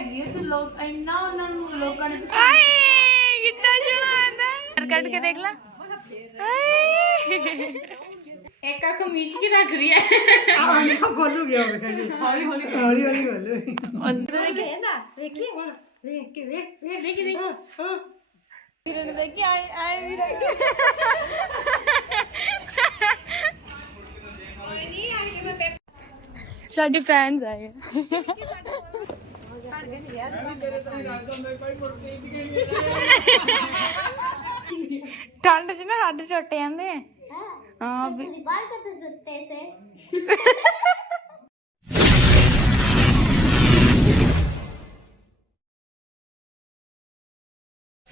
ਹੈਗੀ ਹੈ ਤੇ ਲੋਕ ਇੰਨਾ ਉਹਨਾਂ ਨੂੰ ਲੋਕਾਂ ਨੇ ਪਸੰਦ ਆਏ ਕਿੰਨਾ ਸੋਹਣਾ ਆਂਦਾ ਕੱਢ ਕੇ ਦੇਖ ਲੈ ਆਏ ਇੱਕ ਅੱਖ ਮੀਚ ਕੇ ਰੱਖ ਰਹੀ ਹੈ ਆਹ ਖੋਲੂ ਗਿਆ ਮੈਂ ਕਹਿੰਦੀ ਹੌਲੀ ਹੌਲੀ ਹੌਲੀ ਹੌਲੀ ਖੋਲੂ ਉਧਰ ਕਹਿੰਦਾ ਵੇਖੀ ਹੁਣ ਵੇਖ ਕੇ ਵੇਖ ਵੇਖ ਦੇਖੀ ਦੇਖੀ ਵੀਰੇ ਨੇ ਦੇਖੀ ਆਏ ਆਏ ਵੀਰੇ ਸਾਡੇ ਫੈਨਸ ਆਏ ਆ। ਠੰਡ 'ਚ ਨਾ ਹੱਡ ਟੁੱਟ ਜਾਂਦੇ ਆ। ਹਾਂ। ਵੀ- ਤੁਸੀਂ ਬਾਹਰ ਕਿੱਥੇ ਸੁੱਤੇ ਸੇ?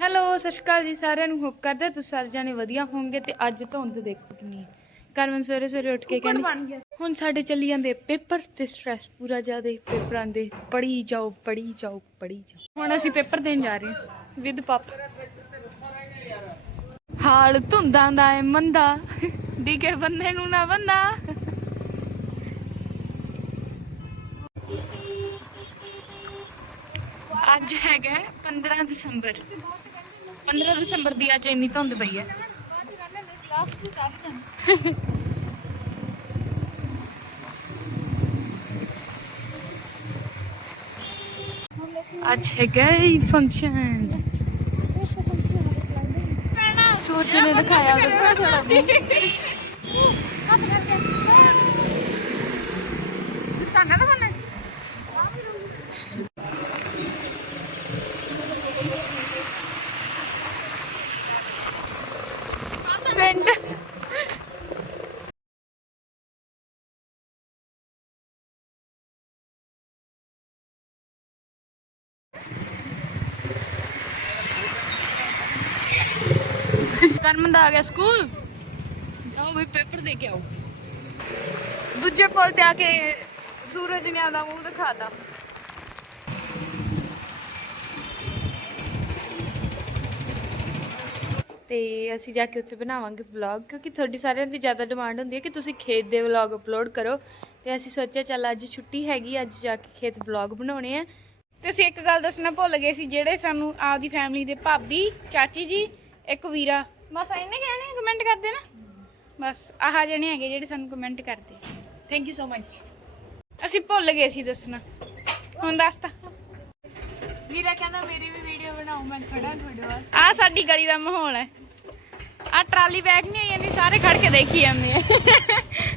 ਹੈਲੋ ਸਤਿ ਸ਼੍ਰੀ ਅਕਾਲ ਜੀ ਸਾਰਿਆਂ ਨੂੰ। ਹੋਪ ਕਰਦੇ ਤੁਸੀਂ ਸਾਰੇ ਜਾਣੇ ਵਧੀਆ ਹੋਵੋਗੇ ਤੇ ਅੱਜ ਧੁੰਦ ਦੇਖੋ ਕਿੰਨੀ। ਹੈ ਕਰਮਨ ਸਵੇਰੇ ਸਵੇਰੇ ਉੱਠ ਕੇ ਕਹਿੰਦੀ ਹੁਣ ਸਾਡੇ ਚੱਲੀ ਜਾਂਦੇ ਪੇਪਰ ਤੇ ਸਟ੍ਰੈਸ ਪੂਰਾ ਜ਼ਿਆਦਾ ਪੇਪਰਾਂ ਦੇ ਪੜੀ ਜਾਓ ਪੜੀ ਜਾਓ ਪੜੀ ਜਾਓ। ਹੁਣ ਅਸੀਂ ਪੇਪਰ ਦੇਣ ਜਾ ਰਹੇ ਹਾਂ ਵਿਦ ਪਾਪ। ਹਾਲ ਧੁੰਦਾਂ ਦਾ ਏ ਮੰਦਾ ਡਿਗੇ ਬੰਦੇ ਨੂੰ ਨਾ ਬੰਦਾ ਅੱਜ ਹੈਗਾ ਹੈ 15 ਦਸੰਬਰ। 15 ਦਸੰਬਰ ਦੀ ਅੱਜ ਇੰਨੀ ਧੁੰਦ ਪਈ ਹੈ। ਅੱਜ ਹੈਗਾ ਹੀ ਫੰਕਸ਼ਨ ਸੂਰਜ ਨੇ ਦਿਖਾਇਆ। ਵਾ ਥੋੜਾ ਕਰਮਨ ਦਾ ਆ ਗਿਆ ਸਕੂਲ? ਆਓ ਵੀ ਪੇਪਰ ਦੇ ਕੇ ਆਓ। ਦੂਜੇ ਪੁੱਲ ਤੇ ਆ ਕੇ ਸੂਰਜ ਨੇ ਆਦਾ ਮੂੰਹ ਦਿਖਾਤਾ। ਤੇ ਅਸੀਂ ਜਾ ਕੇ ਉੱਥੇ ਬਣਾਵਾਂਗੇ ਵਲੌਗ ਕਿਉਂਕਿ ਤੁਹਾਡੀ ਸਾਰਿਆਂ ਦੀ ਜ਼ਿਆਦਾ ਡਿਮਾਂਡ ਹੁੰਦੀ ਹੈ ਕਿ ਤੁਸੀਂ ਖੇਤ ਦੇ ਵਲੌਗ ਅਪਲੋਡ ਕਰੋ। ਤੇ ਅਸੀਂ ਸੋਚਿਆ ਚੱਲ ਅੱਜ ਛੁੱਟੀ ਹੈਗੀ ਅੱਜ ਜਾ ਕੇ ਖੇਤ ਵਲੌਗ ਬਣਾਉਣੇ ਆ। ਤੇ ਅਸੀਂ ਇੱਕ ਗੱਲ ਦੱਸਣਾ ਭੁੱਲ ਗਏ ਸੀ ਜਿਹੜੇ ਸਾਨੂੰ ਆਪਦੀ ਫੈਮਿਲੀ ਦੇ ਭਾਬੀ ਚਾਚੀ ਜੀ ਇੱਕ ਵੀਰਾ ਬਸ ਇਹਨੇ ਕਹਿਣੇ ਕਮੈਂਟ ਕਰਦੇ ਨਾ ਬਸ ਆਹ ਜਣੇ ਹੈਗੇ ਜਿਹੜੇ ਸਾਨੂੰ ਕਮੈਂਟ ਕਰਦੇ। ਥੈਂਕ ਯੂ ਸੋ ਮਚ ਅਸੀਂ ਭੁੱਲ ਗਏ ਸੀ ਦੱਸਣਾ। ਹੁਣ ਦੱਸਤਾ ਵੀਰਾ ਕਹਿੰਦਾ ਮੇਰੀ ਵੀ ਵੀਡੀਓ ਬਣਾਓ ਮੈਂ ਖੜਾ ਤੁਹਾਡੇ ਵਾਸਤੇ ਆਹ ਸਾਡੀ ਗਲੀ ਦਾ ਮਾਹੌਲ ਹੈ। ਆਹ ਟਰਾਲੀ ਬੈਗ ਨਹੀਂ ਆਈ ਜਾਂਦੀ ਸਾਰੇ ਖੜ ਕੇ ਦੇਖੀ ਜਾਂਦੇ ਆ।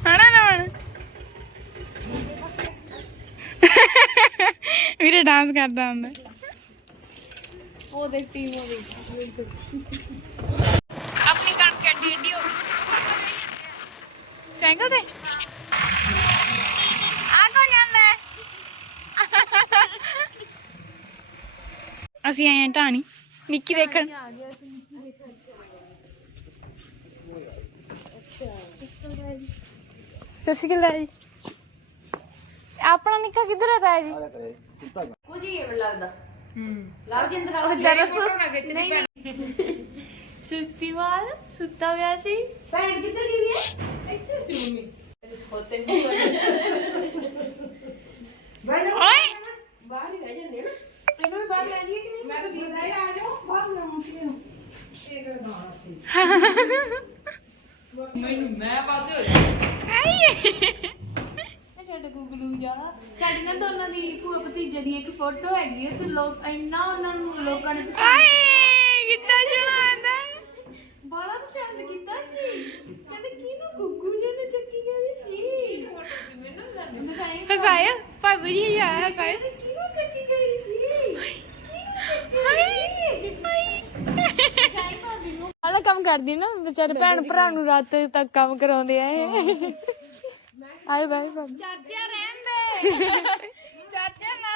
ਹਨਾ ਨਾ ਵੀਰੇ ਡਾਂਸ ਕਰਦਾ ਹੁੰਦਾ। ਉਹ ਦੇਖ ਟੀਮ ਹੋ ਗਈ ਆਪਣੀ ਕਣਕ ਐਡੀ ਐਡੀ ਹੋ ਗਈ ਸਾਈਕਲ ਤੇ ਆ ਕੋ ਜਾਂਦਾ ਹੈ? ਅਸੀਂ ਆਏ ਹਾਂ ਢਾਣੀ ਨਿੱਕੀ ਦੇਖਣ ਤੁਸੀਂ ਕਿ ਲੈ ਜੀ ਆਪਣਾ ਨਿੱਕਾ ਕਿੱਧਰ ਹੈ ਤਾਇਆ ਜੀ ਕੁਝ ਹੀ ਮੈਨੂੰ ਲੱਗਦਾ ਉਹ ਜਰਾ ਸੁਸ ਸੁਸਤੀ ਵਾਲ ਸੁੱਤਾ ਹੋਇਆ ਸੀ ਭੈਣ ਕਿੱਧਰ ਗਈ ਹੈ ਇੱਥੇ ਸੀ ਮੰਮੀ ਓਏ ਬਾਹਰ ਹੀ ਰਹਿ ਜਾਂਦੇ ਨਾ ਇਹਨੂੰ ਵੀ ਬਾਹਰ ਲੈ ਜਾਈਏ ਕਿ ਨਹੀਂ ਮੈਂ ਤਾਂ ਬੁਲਾਇਆ ਆ ਜਾਓ ਬਾਹਰ ਨਾ ਮੁੰਡੇ ਨੂੰ ਇਹ ਕਿਹੜਾ ਬਾਹਰ ਸੀ ਇਹ ਛੱਡ ਗੁਗਲੂ ਜਾ ਸਾਡੀ ਨਾ ਦੋਨਾਂ ਦੀ ਭੂਆ ਭਤੀਜੇ ਦੀ ਇੱਕ ਫੋਟੋ ਹੈਗੀ ਹੈ ਤੇ ਲੋਕ ਇੰਨਾ ਉਹਨਾਂ ਨੂੰ ਲੋਕਾਂ ਨੇ ਪਸੰਦ ਆਏ ਕਿੰਨਾ ਸੋਹਣਾ ਆਂਦਾ ਬੜਾ ਪਸੰਦ ਕੀਤਾ ਸੀ ਕਹਿੰਦੇ ਕਿਹਨੂੰ ਗੁੱਗੂ ਜੀ ਨੇ ਚੱਕੀ ਗਈ ਸੀ ਫੋਟੋ ਸੀ ਮੈਨੂੰ ਦਿਖਾਈ ਹਸਾਇਆ ਭਾਬੀ ਜੀ ਯਾਰ ਹਸਾਇਆ ਕਿਹਨੂੰ ਚੱਕੀ ਗਈ ਸੀ ਆਲਾ ਕੰਮ ਕਰਦੀ ਨਾ ਵਿਚਾਰੇ ਭੈਣ ਭਰਾ ਨੂੰ ਰਾਤ ਤੱਕ ਕੰਮ ਕਰਾਉਂਦੇ ਆ ਇਹ ਆਏ। ਬਾਈ ਬਾਈ ਚਾਚਾ ਰਹਿਣ ਦੇ ਚਾਚਾ ਨਾ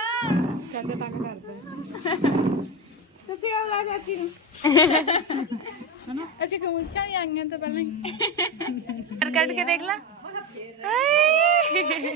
ਚਾਚਾ ਤੰਗ ਕਰਦੇ ਸੱਚੀ ਗੱਲ ਆ ਚਾਚੀ ਨੂੰ ਅਸੀਂ ਕਮੂਚਾ ਵੀ ਆਈਆਂ ਤਾਂ ਪਹਿਲਾਂ ਹੀ ਕੱਢ ਕੇ ਦੇਖ ਲੈ ਹਾਏ ਹਾਏ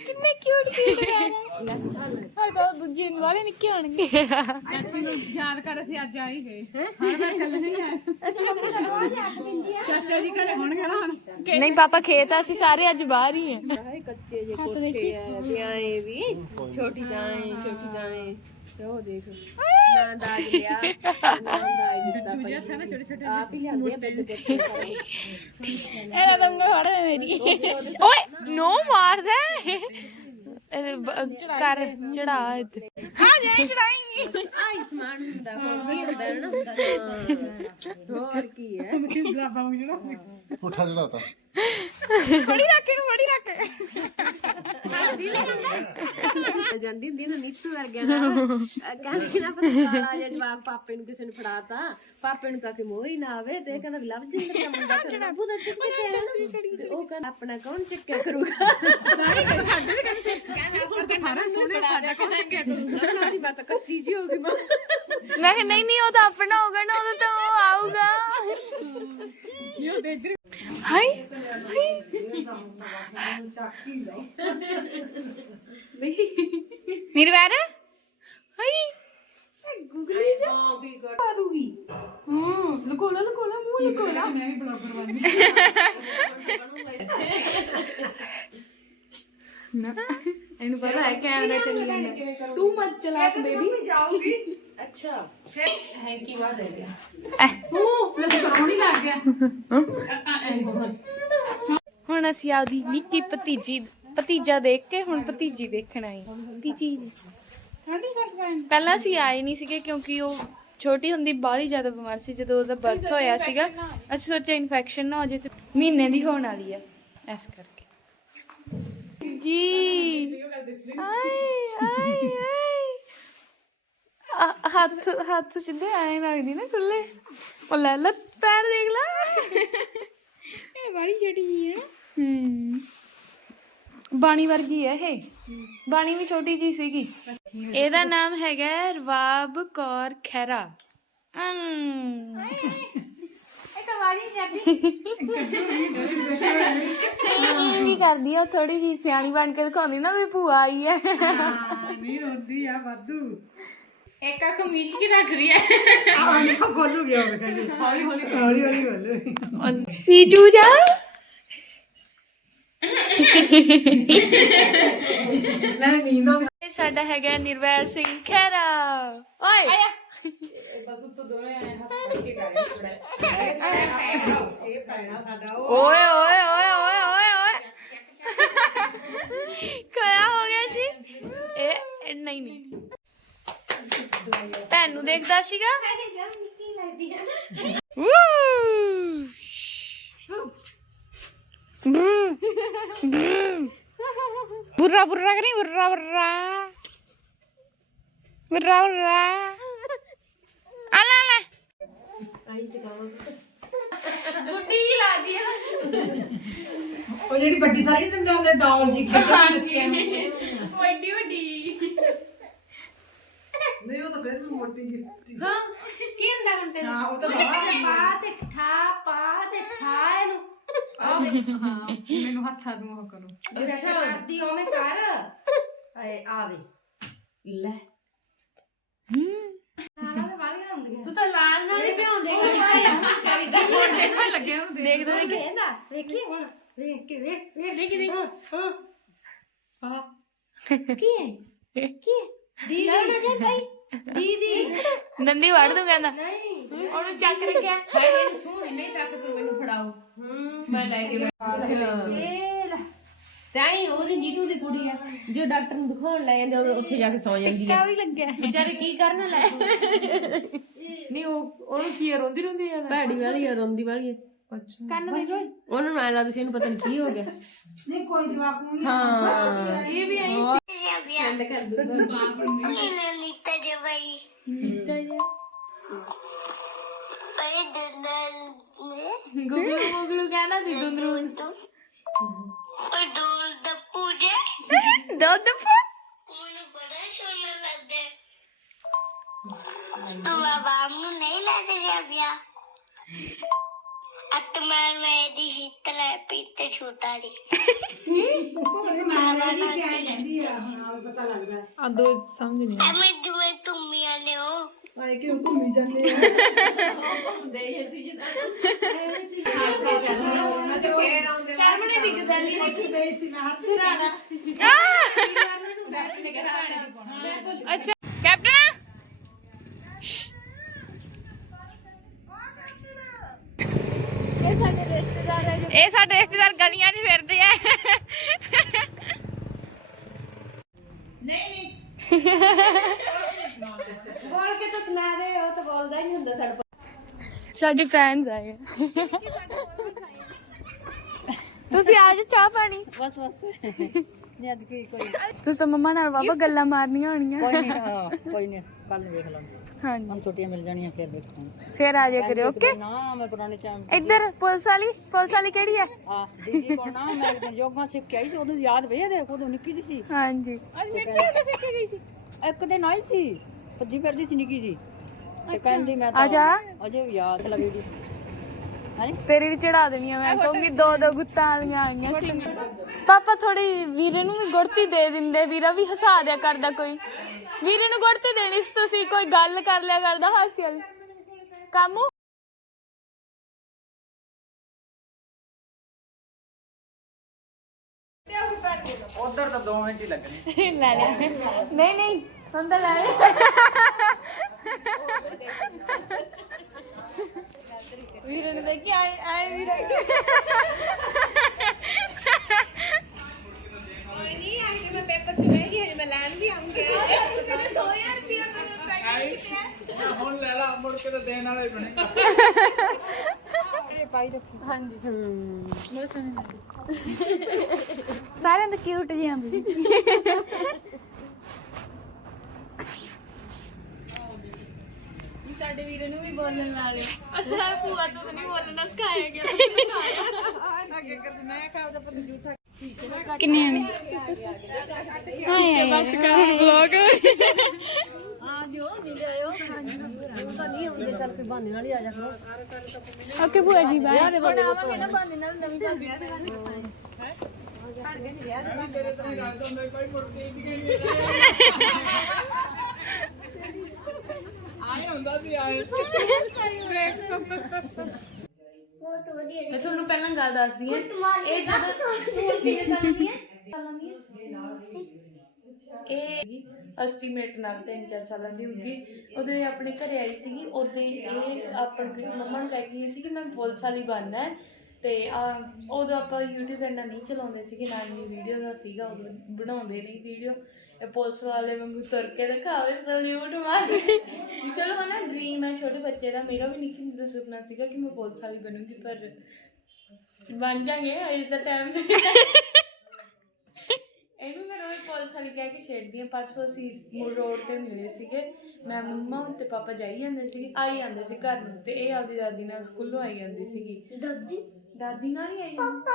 ਕਿੰਨੇ ਕਿਊਟ ਕਿਊਟ ਹੈ ਹਾਏ ਤਾਂ ਦੂਜੇ ਵਾਲੇ ਨਿੱਕੇ ਹੋਣਗੇ ਚਾਚੀ ਨੂੰ ਯਾਦ ਕਰ ਅਸੀਂ ਅੱਜ ਆ ਹੀ ਗਏ ਹਾਂ ਮੈਂ ਕੱਲ ਨਹੀਂ ਆਇਆ ਚਾਚਾ ਜੀ ਘਰੇ ਹੋਣਗੇ ਨਾ ਹੁਣ ਨਹੀਂ ਪਾਪਾ ਖੇਤ ਆ ਅਸੀਂ ਸਾਰੇ ਅੱਜ ਬਾਹਰ ਹੀ ਆ ਕੱਚੇ ਜੇ ਕੋਠੇ ਆ ਤੇ ਆਏ ਵੀ ਛੋਟੀ ਦਾਣੇ ਛੋਟੀ ਦਾਣੇ ਤੇ ਉਹ ਦੇਖ ਨਾ ਦਾਜ ਲਿਆ ਨਾ ਦਾਜ ਦਿੱਤਾ ਭਾਈ ਛੋਟੇ ਛੋਟੇ ਆਪ ਹੀ ਲਿਆਂਦੇ ਆ ਬੱਦ ਬੱਦ ਇਹਦਾ ਤਾਂ ਉਂਗਲ ਫੜ ਦੇ ਮੇਰੀ ਓਏ ਨੋ ਮਾਰਦਾ ਕਰ ਚੜਾ ਇੱਥੇ ਆ ਜਾਏ ਚੜਾਏਂਗੀ ਆਈ ਸਮਾਨ ਹੁੰਦਾ ਹੋਰ ਕੀ ਹੁੰਦਾ ਹੈ ਨਾ ਹਾਂ। ਹੋਰ ਕੀ ਹੈ ਪੁੱਠਾ ਚੜਾਤਾ ਫੜੀ ਰੱਖ ਇਹਨੂੰ ਫੜੀ ਰੱਖ ਜਾਂਦੀ ਹੁੰਦੀ ਨਾ ਨੀਤੂ ਵਰਗਾ ਨਾ ਕਹਿੰਦੀ ਨਾ ਪਤਾ ਕਾਲਾ ਜਿਹਾ ਪਾਪੇ ਨੂੰ ਕਿਸੇ ਨੇ ਫੜਾਤਾ ਪਾਪੇ ਨੂੰ ਤਾਂ ਕਿ ਮੋਹ ਹੀ ਨਾ ਆਵੇ ਤੇ ਇਹ ਕਹਿੰਦਾ ਵੀ ਲਵ ਜਿੰਦਰ ਦਾ ਮੁੰਡਾ ਤੇ ਰੱਬੂ ਦਾ ਚਿੱਟ ਕੇ ਤੇ ਉਹ ਕਹਿੰਦਾ ਆਪਣਾ ਕੌਣ ਚੱਕਿਆ ਕਰੂਗਾ? ਕਹਿੰਦਾ ਸਾਰਾ ਸੋਨੇ ਸਾਡਾ ਕੌਣ ਚੱਕਿਆ ਕਰੂਗਾ? ਨਾ ਦੀ ਬਾਤ ਕੱਚੀ ਜੀ ਹੋ ਗਈ ਮਾਂ। ਮੈਂ ਕਿਹਾ ਨਹੀਂ ਨਹੀਂ ਉਹ ਤਾਂ ਆਪਣਾ ਹੋਗਾ ਨਾ ਉਹਦਾ ਤਾਂ ਉਹ ਆਊਗਾ। ਹਾਈ ਹਾਈ ਨਿਰਵੈਰ ਹਾਈ ਲੁਕੋਲਾ ਲੁਕੋਲਾ ਮੂੰਹ ਲੁਕੋਲਾ। ਨਾ ਇਹਨੂੰ ਪਤਾ ਹੈ ਕੈਮਰਾ ਚੱਲੀ ਜਾਂਦਾ। ਤੂੰ ਮਤ ਚਲਾ ਬੇਬੀ ਹੁਣ ਅਸੀਂ ਆਪਦੀ ਨਿੱਕੀ ਭਤੀਜੀ ਭਤੀਜਾ ਦੇਖ ਕੇ ਹੁਣ ਭਤੀਜੀ ਦੇਖਣ ਆਏ ਭਤੀਜੀ ਪਹਿਲਾਂ ਅਸੀਂ ਆਏ ਨਹੀਂ ਸੀਗੇ ਕਿਉਂਕਿ ਉਹ ਛੋਟੀ ਹੁੰਦੀ ਬਾਹਲੀ ਜ਼ਿਆਦਾ ਬਿਮਾਰ ਸੀ ਜਦੋਂ ਉਹਦਾ ਬਰਥ ਹੋਇਆ ਸੀਗਾ। ਅਸੀਂ ਸੋਚਿਆ ਇਨਫੈਕਸ਼ਨ ਨਾ ਹੋ ਜਾਏ ਤੇ ਮਹੀਨੇ ਦੀ ਹੋਣ ਵਾਲੀ ਆ ਇਸ ਕਰਕੇ। ਜੀ। ਆਏ ਆਏ ਆਏ। ਹੱਥ ਹੱਥ ਸਿੱਧੇ ਆਏ ਲੱਗਦੀ ਨਾ ਖੁੱਲੇ ਉਹ ਲੈ ਲੈ ਪੈਰ ਦੇਖ ਲੈ। ਇਹ ਬੜੀ ਛੋਟੀ ਜੀ ਹੈ ਹੂੰ। ਬਾਣੀ ਵਰਗੀ ਹੈ ਇਹ। ਬਾਣੀ ਵੀ ਛੋਟੀ ਜੀ ਸੀਗੀ। ਇਹਦਾ ਨਾਮ ਹੈਗਾ ਰਵਾਬ ਕੌਰ ਖੈਰਾ ਅੰ ਇਹ ਤਾਂ ਵਾਲੀ ਜਾਂਦੀ ਇਹ ਵੀ ਕਰਦੀ ਆ ਥੋੜੀ ਜੀ ਸਿਆਣੀ ਬਣ ਕੇ ਦਿਖਾਉਂਦੀ ਨਾ ਵੀ ਭੂਆ ਆਈ ਹੈ। ਨਹੀਂ ਹੁੰਦੀ ਆ ਵਾਧੂ। ਇੱਕ ਅੱਖ ਮੀਚ ਕੇ ਰੱਖ ਰਹੀ ਹੈ। ਆਹ ਨਹੀਂ ਖੋਲੂ ਗਿਆ ਮੈਂ ਕਹਿੰਦੀ ਹੌਲੀ ਹੌਲੀ। ਹੌਲੀ ਹੌਲੀ ਬੋਲੋ ਸੀਜੂ ਜਾ। ਇਹ ਸਾਡਾ ਹੈਗਾ ਨਿਰਵੈਰ ਸਿੰਘ ਖੈਰਾ ਓਏ। ਆਇਆ। ਓਏ ਓਏ ਓਏ ਓਏ ਓਏ ਓਏ। ਕਿਆ ਹੋ ਗਿਆ ਸੀ। ਇਹ ਇਹ ਨਹੀਂ ਨਹੀਂ। ਭੈਣ ਨੂੰ ਦੇਖਦਾ ਸੀਗਾ। ਵੂ। ਬੁర్రా ቡራ ቡራ ግን ቡራ ቡራ ቡራ ቡራ አላ አላ ਗੁੱਡੀ ਹੀ ਲੱਗਦੀ ਆ ਉਹ ਜਿਹੜੀ ਵੱਡੀ ਸਾਰੀ ਨਹੀਂ ਦਿੰਦੇ ਹੁੰਦੇ ਡਾਉਨ ਜੀ ਖੇਡਦੇ ਬੱਚਿਆਂ ਨੂੰ ਉਹ ਐਡੀ ਵੱਡੀ। ਨਹੀਂ ਉਹ ਤਾਂ ਫਿਰ ਵੀ ਮੋਟੀ ਕੀਤੀ ਹਾਂ ਕੀ ਹੁੰਦਾ ਹੁਣ ਤੈਨੂੰ ਹਾਂ ਉਹ ਤਾਂ ਬਾਹਰ ਬਾਤ ਖਾ ਪਾ ਤੇ ਖਾ ਇਹਨੂੰ। ਤੇ ਠਾ ਇਹਨੂੰ ਮੈਨੂੰ ਹੱਥਾਂ ਨੂੰ ਉਹ ਕਰੋ ਅੱਛਾ। ਕਰਦੀ ਓਵੇਂ ਕਰ। ਆਏ ਆਵੇ ਲੈ। ਨਾਲ ਵਾਲੀਆਂ ਹੁੰਦੀਆਂ। ਤੂੰ ਤਾਂ ਲਾਲ ਨਾਲ ਹੀ ਭਿਉਂਦੇ ਦੇਖਦਾ ਦੇਖ ਕਹਿੰਦਾ ਵੇਖੀ ਹੁਣ। ਵੇਖ ਕੇ ਵੇਖ ਵੇਖ ਦੇਖ ਦੇਖ। ਹਾਂ ਹਾਂ। ਕੀ ਹੈ? ਕੀ ਹੈ? ਦੀਦੀ। ਨਾ ਭਾਈ ਦੀਦੀ। ਦੰਦੀ ਵੜ ਦੂੰ ਕਹਿੰਦਾ ਨਹੀਂ। ਉਹਨੂੰ ਚੱਕ ਰੱਖਿਆ। ਸੋਹਣੀ ਨਹੀਂ ਤੱਕ ਤੂੰ ਮੈਨੂੰ ਫੜਾਓ। ਮੈਂ ਲੈ ਕੇ ਤਾਈ ਉਹਦੀ ਨੀਟੂ ਦੀ ਕੁੜੀ ਆ। ਜੋ ਡਾਕਟਰ ਨੂੰ ਦਿਖਾਉਣ ਲੈ ਜਾਂਦੇ ਉਹ ਉੱਥੇ ਜਾ ਕੇ ਸੌ ਜਾਂਦੀ ਆ। ਕਿਆ ਵੀ ਲੱਗਿਆ। ਵਿਚਾਰੇ ਕੀ ਕਰਨ ਲੈ? ਨਹੀਂ ਉਹ ਉਹਨੂੰ ਕੀ ਆ, ਰੋਂਦੀ ਰੋਂਦੀ ਆ ਭੈੜੀ ਵਾਲੀ ਆ ਰੋਂਦੀ ਵਾਲੀ ਆ। ਕੰਨ ਦੇਖੋ? ਉਹਨਾਂ ਨੂੰ ਐ ਲੱਗਦਾ ਸੀ ਇਹਨੂੰ ਪਤਾ ਨਹੀਂ ਕੀ ਹੋ ਗਿਆ। ਨਹੀਂ ਕੋਈ ਜਵਾਬ ਨਹੀਂ ਹਾਂ। ਇਹ ਵੀ ਆਈ ਨੀਤਾ ਜੇ ਭਾਈ ਭਾਈ ਡੰਡਲ ਨੇ ਗੁਗਲੂ ਦੂਰ ਦਾ ਪੂਜੇ ਦੁੱਧ ਮੈਨੂੰ ਬੜਾ ਸੋਹਣਾ ਲੱਗਦਾ ਤੂੰ ਬਾਬਾ ਨੂੰ ਨਹੀਂ ਲੈ ਕੇ ਜਾ ਪਿਆ? ਅਤਮਨ ਮੈਂ ਦੀ ਹਿੱਤਲੇ ਪੀਤੇ ਛੋਟਾੜੀ ਮਾਰਾ ਨਹੀਂ ਸਿਆਈ ਕਹਿੰਦੀ ਆ ਹੁਣ ਆਪ ਪਤਾ ਲੱਗਦਾ। ਆ ਦੋ ਸਮਝ ਨਹੀਂ ਐਵੇਂ ਜਿਵੇਂ ਤੁਮੀ ਆਨੇ ਹੋ ਆਏ ਕਿਉਂ ਘੁੰਮੀ ਜਾਂਦੇ ਆ ਪੁੱਛਦੇ ਸੀ ਮੈਂ ਹੱਥ ਅੱਛਾ ਕੈਪਟਨ ਇਹ ਸਾਡੇ ਰਿਸ਼ਤੇਦਾਰ ਗਲੀਆਂ 'ਚ ਫਿਰਦੇ ਆ ਬੋਲ ਕੇ ਤਾਂ ਸੁਣਾ ਦੇ ਉਹ ਤਾਂ ਬੋਲਦਾ ਹੀ ਨਹੀਂ ਹੁੰਦਾ ਸਾਡੇ ਕੋਲ। ਸਾਡੇ ਫੈਨਸ ਆਏ ਆ। ਤੁਸੀਂ ਆ ਜਾਓ ਚਾਹ ਪਾਣੀ। ਬਸ ਬਸ। ਜਦ ਕੀ ਕੋਈ ਤੁਸੀਂ ਤਾਂ ਮੰਮਾ ਨਾਲ ਬਾਬਾ ਗੱਲਾਂ ਮਾਰਨੀਆਂ ਹੋਣੀਆਂ। ਕੋਈ ਨਹੀਂ ਹਾਂ ਕੋਈ ਨਹੀਂ ਕੱਲ ਨੂੰ ਵੇਖ ਲਾਂਗੇ। ਹਾਂਜੀ। ਹੁਣ ਛੁੱਟੀਆਂ ਮਿਲ ਜਾਣੀਆਂ ਫਿਰ ਵੇਖਾਂਗੇ। ਫੇਰ ਆ ਜਾ ਕਰਿਓ ਓਕੇ ਨਾ ਮੈਂ ਪੁਰਾਣੇ ਚਾਮ ਇੱਧਰ ਪੁਲਿਸ ਵਾਲੀ ਪੁਲਿਸ ਵਾਲੀ ਕਿਹੜੀ ਹੈ? ਆ ਦੀਦੀ ਕੋਲ ਨਾ ਮੈਂ ਜਦੋਂ ਯੋਗਾ ਸਿੱਖ ਕੇ ਆਈ ਸੀ ਉਦੋਂ ਯਾਦ ਪਈ ਦੇ ਉਦੋਂ ਨਿੱਕੀ ਜਿਹੀ ਸੀ। ਹਾਂਜੀ। ਅੱਜ ਫਿਰ ਤੋਂ ਸਿੱਖੀ ਗਈ ਸੀ। ਇੱਕ ਦਿਨ ਆਈ ਸੀ। ਭੱਜੀ ਫਿਰਦੀ ਸੀ ਨਿੱਕੀ ਜੀ ਤੇ ਕਹਿੰਦੀ ਮੈਂ ਆ ਜਾ। ਅਜੇ ਵੀ ਯਾਦ ਲੱਗੇਗੀ ਹਾਂਜੀ ਤੇਰੀ ਵੀ ਚੜਾ ਦੇਣੀ ਆ ਮੈਂ। ਕਹੂੰਗੀ ਦੋ ਦੋ ਗੁੱਤਾਂ ਵਾਲੀਆਂ ਆਈਆਂ ਸੀ। ਪਾਪਾ ਥੋੜੀ ਵੀਰੇ ਨੂੰ ਵੀ ਗੁੜਤੀ ਦੇ ਦਿੰਦੇ। ਵੀਰਾ ਵੀ ਹਸਾ ਦਿਆ ਕਰਦਾ ਕੋਈ। ਵੀਰੇ ਨੂੰ ਗੁੜਤੀ ਦੇਣੀ ਸੀ ਤੁਸੀਂ। ਕੋਈ ਗੱਲ ਕਰ ਲਿਆ ਕਰਦਾ ਹਾਸੀ ਵਾਲੀ। ਕਾਮੂ? ਉਧਰ ਤਾਂ 2 ਮਿੰਟ ਹੀ ਲੱਗਣੇ। ਲੈ ਲਿਆ ਨਹੀਂ ਨਹੀਂ। ਹੁਣ ਤਾਂ ਲੈ ਲਿਆ ਵੀਰੇ ਨੇ ਦੇਖੀ ਆਏ ਆਏ ਵੀਰੇ ਹੁਣ ਲੈ ਲਾ ਮੁੜ ਕੇ ਤਾਂ ਦੇਣ ਵਾਲੇ ਬਣੇ ਸਾਰਿਆਂ ਦੇ ਕਿਊਟ ਜਿਹੇ ਹੁੰਦੇ ਸੀ ਸਾਡੇ ਵੀਰੇ ਨੂੰ ਵੀ ਬੋਲਣ ਲਾ ਲਿਓ ਅਸਾਂ ਭੂਆ ਤੋਂ ਤਾਂ ਨਹੀਂ ਬੋਲਣਾ ਸਿਖਾਇਆ ਗਿਆ ਕਿੰਨੇ ਆਣੇ ਹਾਂ ਬਸ ਕਰ ਵਲੌਗ ਆ ਜੋ ਮਿਲੇ ਆਇਓ ਤਾਂ ਨਹੀਂ ਹੁੰਦੇ ਚੱਲ ਕੇ ਬਹਾਨੇ ਨਾਲ ਹੀ ਆ ਜਾ ਕਰੋ। ਓਕੇ ਭੂਆ ਜੀ ਬਾਏ ਵਿਆਹ ਦੇ ਬੰਦੇ ਬਸ ਆਏ ਹੁੰਦਾ ਵੀ ਆਏ। ਮੈਂ ਤੁਹਾਨੂੰ ਪਹਿਲਾਂ ਗੱਲ ਦੱਸਦੀ ਹਾਂ। ਇਹ ਜਦੋਂ ਕਿੰਨੇ ਸਾਲਾਂ ਦੀ ਹੈ? ਸਾਲਾਂ ਦੀ ਹੈ ਇਹ ਐਸਟੀਮੇਟ ਨਾਲ 3-4 ਸਾਲਾਂ ਦੀ ਹੋਊਗੀ। ਉਹਦੇ ਆਪਣੇ ਘਰੇ ਆਈ ਸੀਗੀ। ਉਹਦੇ ਇਹ ਆਪਣੇ ਮੰਮਾ ਨੂੰ ਕਹਿ ਗਈ ਸੀ ਕਿ ਮੈਂ ਪੁਲਿਸ ਵਾਲੀ ਬਣਨਾ ਹੈ। ਤੇ ਆ ਉਦੋਂ ਆਪਾਂ YouTube ਇੰਨਾ ਨਹੀਂ ਚਲਾਉਂਦੇ ਸੀਗੇ ਨਾ ਇੰਨੀ ਵੀਡੀਓ ਦਾ ਸੀਗਾ। ਉਦੋਂ ਬਣਾਉਂਦੇ ਨਹੀਂ ਵੀਡੀਓ ਇਹ ਪੁਲਿਸ ਵਾਲੇ ਵਾਂਗੂ ਤੁਰ ਕੇ ਦਿਖਾਵੇ ਸਲੂਟ ਮਾਰ। ਚਲੋ ਹਨਾ ਡ੍ਰੀਮ ਹੈ ਛੋਟੇ ਬੱਚੇ ਦਾ। ਮੇਰਾ ਵੀ ਨਿੱਕੀ ਦਾ ਸੁਪਨਾ ਸੀਗਾ ਕਿ ਮੈਂ ਪੁਲਿਸ ਵਾਲੀ ਬਣੂੰਗੀ ਪਰ ਬਣ ਜਾਗੇ ਅਜੇ ਤਾਂ ਟਾਈਮ ਇਹਨੂੰ ਮੈਂ ਰੋਜ਼ ਪੁਲਿਸ ਵਾਲੀ ਕਹਿ ਕੇ ਛੇੜਦੀ ਹਾਂ। ਪਰਸੋਂ ਅਸੀਂ ਮੋੜ ਰੋਡ ਤੇ ਮਿਲੇ ਸੀਗੇ। ਮੈਂ ਮੰਮਾ ਤੇ ਪਾਪਾ ਜਾਈ ਜਾਂਦੇ ਸੀ ਆਈ ਜਾਂਦੇ ਸੀ ਘਰ ਨੂੰ ਤੇ ਇਹ ਆਪਦੀ ਦਾਦੀ ਨਾਲ ਸਕੂਲੋਂ ਆਈ ਜਾਂਦੀ ਸੀਗੀ। ਦਾਦੀ? ਦਾਦੀ ਨਾਲ ਹੀ ਆਈ ਜਾਂਦੀ। ਪਾਪਾ?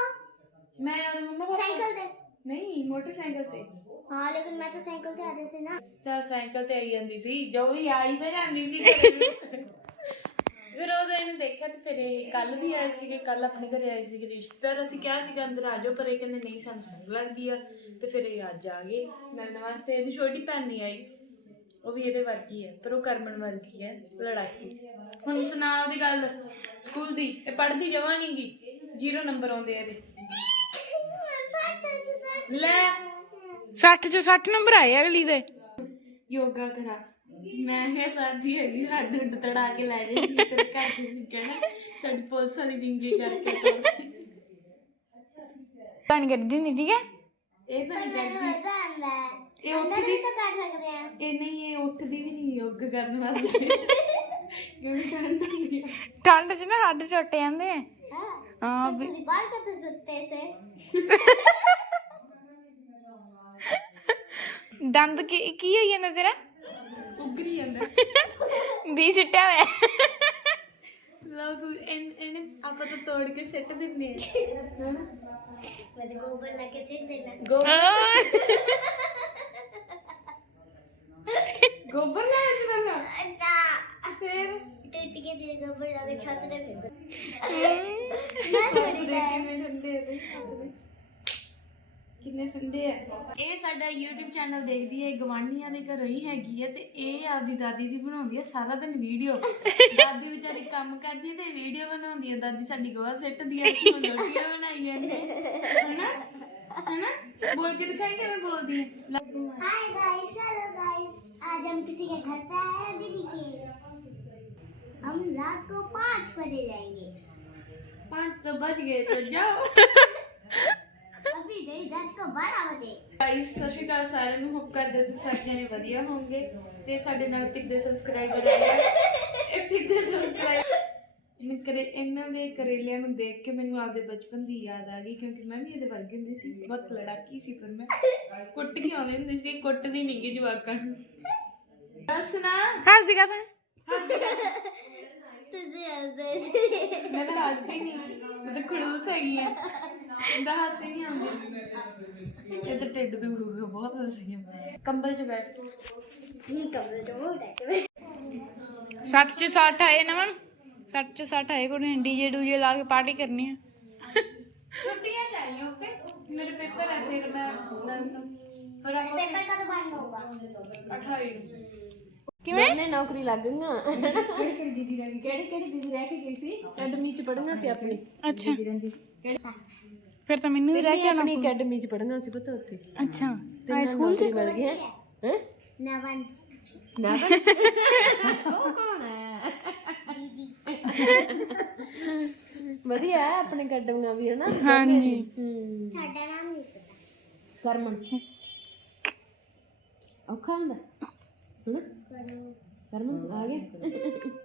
ਮੈਂ ਮੰਮਾ ਪਾਪਾ? ਸਾਈਕਲ ਤੇ? ਨਹੀਂ ਮੋਟਰਸਾਈਕਲ ਤੇ। ਹਾਂ ਲੇਕਿਨ ਮੈਂ ਤਾਂ ਸਾਈਕਲ ਤੇ ਆ ਰਹੀ ਸੀ ਨਾ। ਚਾ ਸਾਈਕਲ ਤੇ ਆਈ ਜਾਂਦੀ ਸੀ ਜੋ ਵੀ ਆਈ ਤਾਂ ਜਾਂਦੀ ਸੀ। ਘਰੇ ਨੂੰ। ਫਿਰ ਉਹਦੋਂ ਇਹਨੇ ਦੇਖਿਆ ਤੇ ਫਿਰ ਇਹ ਕੱਲ ਵੀ ਆਏ ਸੀਗੇ ਕੱਲ ਆਪਣੇ ਘਰੇ ਆਏ ਸੀਗੇ ਰਿਸ਼ਤੇਦਾਰ। ਅਸੀਂ ਕਿਹਾ ਸੀਗਾ ਅੰਦਰ ਆ ਜਾਓ ਪਰ ਇਹ ਕਹਿੰਦੇ ਨਹੀਂ ਸਾਨੂੰ ਸੁਣ ਲੱਗਦੀ ਆ। ਤੇ ਫਿਰ ਇਹ ਅੱਜ ਆ ਗਏ। ਮਿਲਣ ਵਾਸਤੇ ਇਹਦੀ ਛੋਟੀ ਭੈਣ ਨਹੀਂ ਆਈ। ਉਹ ਵੀ ਇਹਦੇ ਵਰਗੀ ਹੈ ਪਰ ਉਹ ਕਰਮਨ ਵਰਗੀ ਹੈ ਲੜਾਕੀ। ਹੁਣ ਸੁਣਾ ਉਹਦੀ ਗੱਲ ਸਕੂਲ ਦੀ। ਇਹ ਪੜ੍ਹਦੀ ਜਮਾ ਨਹੀਂ ਗੀ। ਜ਼ੀਰੋ ਨੰਬਰ ਆਉਂਦੇ ਆ ਇਹਦੇ। ਲੈ 60 ਚੋਂ 60 ਨੰਬਰ ਆਏ ਅਗਲੀ ਦੇ। ਯੋਗਾ ਕਰਾ। ਮੈਂ ਇਹ ਸਰਦੀ ਹੈਗੀ ਹੱਡ ਹੱਡ ਤੜਾ ਕੇ ਲੈ ਘਰ ਵੀ ਕਹਿਣਾ ਸਾਡੀ ਪੁਲਿਸ ਵਾਲੀ ਡਿੰਗੀ ਕਰਕੇ। ਤਾਂ। ਕਰ ਦਿੰਦੀ ਠੀਕ ਹੈ? ਇਹ ਤਾਂ ਨਹੀਂ ਕਰਦੀ। ਮਜ਼ਾ ਆਂਦਾ ਹੈ। ਇਹ ਉੱਠਦੀ ਤਾਂ ਕਰ ਸਕਦੇ ਆ। ਇਹ ਨਹੀਂ ਇਹ ਉੱਠਦੀ ਵੀ ਨਹੀਂ ਯੋਗ ਕਰਨ ਵਾਸਤੇ। ਹੁੰਦੀ ਆ ਠੰਡ 'ਚ ਨਾ ਹੱਡ ਟੁੱਟ ਜਾਂਦੇ ਆ। ਹਾਂ। ਤੁਸੀਂ ਬਾਹਰ ਕਿੱਥੇ ਸੁੱਤੇ ਸੇ? ਦੰਦ ਕੀ ਕੀ ਹੋਈ ਜਾਂਦਾ ਤੇਰਾ? ਉੱਗਰੀ ਜਾਂਦਾ। ਵੀ ਸਿੱਟਿਆ ਹੋਇਆ। ਲੋਕ ਇਹਨੇ ਆਪਾਂ ਤਾਂ ਤੋੜ ਕੇ ਸਿੱਟ ਦਿੰਦੇ ਆ। ਮੇਰੇ ਗੋਬਰ ਲਾ ਕੇ ਸਿੱਟ ਦੇਣਾ। ਗੋਬਰ ਲੈ ਇਸ ਵੇਲਾ ਨਾ ਫਿਰ? ਇੱਟ ਕੇ ਦੇ ਗੱਬਰ ਲਾ ਕੇ ਛੱਤ ਤੇ ਫੇਂਕ ਕਿੰਨੇ ਠੰਡੇ ਆ ਦੇ। ਕਿੰਨੇ ਠੰਡੇ ਆ ਇਹ ਸਾਡਾ YouTube ਚੈਨਲ ਦੇਖਦੀ ਹੈ ਗਵਾਂਢੀਆਂ ਦੇ ਘਰੋਂ ਹੀ ਹੈਗੀ ਹੈ ਤੇ ਇਹ ਆਪਦੀ ਦਾਦੀ ਦੀ ਬਣਾਉਂਦੀ ਹੈ ਸਾਰਾ ਦਿਨ ਵੀਡੀਓ ਦਾਦੀ ਵਿਚਾਰੀ ਕੰਮ ਕਰਦੀ ਹੈ ਤੇ ਵੀਡੀਓ ਬਣਾਉਂਦੀ ਹੈ ਦਾਦੀ ਸਾਡੀ ਗੋਹਾ ਸਿੱਟਦੀ ਹੈ ਤੇ ਹੁਣ ਰੋਟੀਆਂ ਬਣਾਈਆਂ ਨੇ ਹਨਾ ਹਨਾ ਬੋਲ ਕੇ ਦਿਖਾਈ ਕਿਵੇਂ ਬੋਲਦੀ ਹੈ ਲੈ। हाय गाइस हेलो गाइस आज हम किसी के घर पे आए हैं दीदी के हम रात को पाँच बजे जाएंगे पाँच तो बज गए तो जाओ ਵੀ ਸਤਿ ਸ਼੍ਰੀ ਅਕਾਲ ਸਾਰਿਆਂ ਨੂੰ ਹੋਪ ਕਰਦੇ ਤੁਸੀਂ ਸਾਰੇ ਜਣੇ ਵਧੀਆ ਹੋਵੋਗੇ ਤੇ ਸਾਡੇ ਨਾਲ ਪਿਕ ਦੇ ਸਬਸਕ੍ਰਾਈਬਰ ਆ ਇਹ ਪਿਕ ਦੇ ਸਬਸਕ੍ਰਾਈਬਰ ਇਹਨਾਂ ਕਰੇ ਇਹਨਾਂ ਦੇ ਕਰੇਲਿਆਂ ਨੂੰ ਦੇਖ ਕੇ ਮੈਨੂੰ ਆਪਦੇ ਬਚਪਨ ਦੀ ਯਾਦ ਆ ਗਈ ਕਿਉਂਕਿ ਮੈਂ ਵੀ ਇਹਦੇ ਵਰਗੀ ਹੁੰਦੀ ਸੀ ਬਹੁਤ ਲੜਾਕੀ ਸੀ ਪਰ ਮੈਂ। ਕੁੱਟ ਕੇ ਆਉਂਦੀ ਹੁੰਦੀ ਸੀ ਕੁੱਟਦੀ ਨਹੀਂ ਗਈ ਜਵਾਕਾਂ ਨੂੰ। ਦੱਸ ਨਾ ਹੱਸ ਦੀ ਕਸਮ ਹੱਸ ਤੁਸੀਂ ਹੱਸਦੇ ਸੀ। ਮੈਂ ਤਾਂ ਹੱਸਦੀ ਨਹੀਂ ਮੈਂ ਤਾਂ ਖੜੂਸ ਹੈਗੀ ਆ। ਦਾ ਹਸੀ ਆਉਂਦੀ ਇਹ ਤਾਂ ਟਿੱਡ ਦੁਖੂਗਾ ਬਹੁਤ ਹਸੀ ਆਉਂਦੀ ਕੰਬਲ 'ਚ ਬੈਠ ਨਹੀਂ ਕਮਰੇ ਚ ਉਹ ਡੈਕ ਵੇ 60 ਚ 60 ਆਏ ਨਮਨ 60 ਚ 60 ਆਏ ਕੁੜੀਆਂ ਡੀਜੇ ਡੂਜੇ ਲਾ ਕੇ ਪਾਰਟੀ ਕਰਨੀ ਆ ਛੁੱਟੀਆਂ ਚਾਹੀਏ ਓਕੇ ਮੇਰੇ ਪੇਪਰ ਹੈ ਫਿਰ ਮੈਂ ਉਹਨਾਂ ਤੋਂ ਫਿਰ ਆਪਾਂ ਪੇਪਰ ਕਦੋਂ ਬੰਦ ਹੋਊਗਾ 28 ਕਿਵੇਂ ਨੇ ਨੌਕਰੀ ਲੱਗ ਗਈਆਂ ਕਿਹੜੀ ਕਿਹੜੀ ਦੀਦੀ ਰਹਿ ਗਈ ਕਿਹੜੀ ਕਿਹੜੀ ਦੀਦੀ ਰਹਿ ਕੇ ਗਈ ਸੀ ਅਕੈਡਮੀ ਚ ਪੜ੍ਹਨਾ ਸੀ ਆਪਣੀ ਅੱਛਾ ਫਿਰ ਤਾਂ ਮੈਨੂੰ ਵੀ ਆਪਣੀ ਅਕੈਡਮੀ ਚ ਪੜਨਾ ਸੀ ਪਤਾ ਉੱਥੇ। ਅੱਛਾ ਹਾਈ ਸਕੂਲ ਚ? ਮਿਲ ਗਿਆ ਹੈ? ਨਵਨ। ਨਵਨ? ਵਧੀਆ ਹੈ ਆਪਣੇ ਅਕੈਡਮੀਆਂ ਵੀ ਹਨਾ? ਹਾਂਜੀ। ਸਾਡਾ ਨਾਮ ਨਹੀਂ ਪਤਾ। ਕਰਮਨ। ਔਖਾ ਹੁੰਦਾ? ਕਰਮਨ ਆ ਗਿਆ।